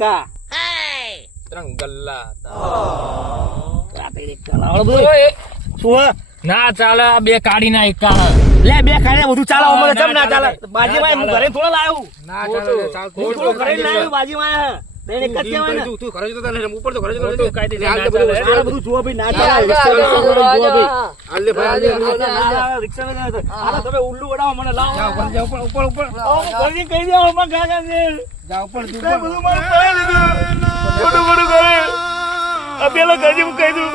એકા ત્રણ ગલ્લા રાતે એકા લાવડો બધું શું હે? ના ચાલે આ બે કાઢી ના એકા લે બે ખાડે બધું ચાલે અમારે ના કેમ ના ચાલે ચાલે. બાજીમાં હું ઘરે થોડો લાવ્યો ના હું થોડો ઘરે લાવ્યો બાજીમાં બેન એક જ કહેવાય ને તું ઘરે જતો ને ઉપર તો ઘરે જતો કાયદે આ બધું જુઓ ભાઈ ના ચાલે રિક્ષા જુઓ ભાઈ આલે ભાઈ રિક્ષા આ તમે ઉલ્લુ બનાવો મને લાવો જાવ ઉપર ઉપર ઘરની કહી દે અમાર કાકા છે જાવ ઉપર બધું મારું પાઈ લીધું મોટું કરે આ પેલો ગજી કહી દઉં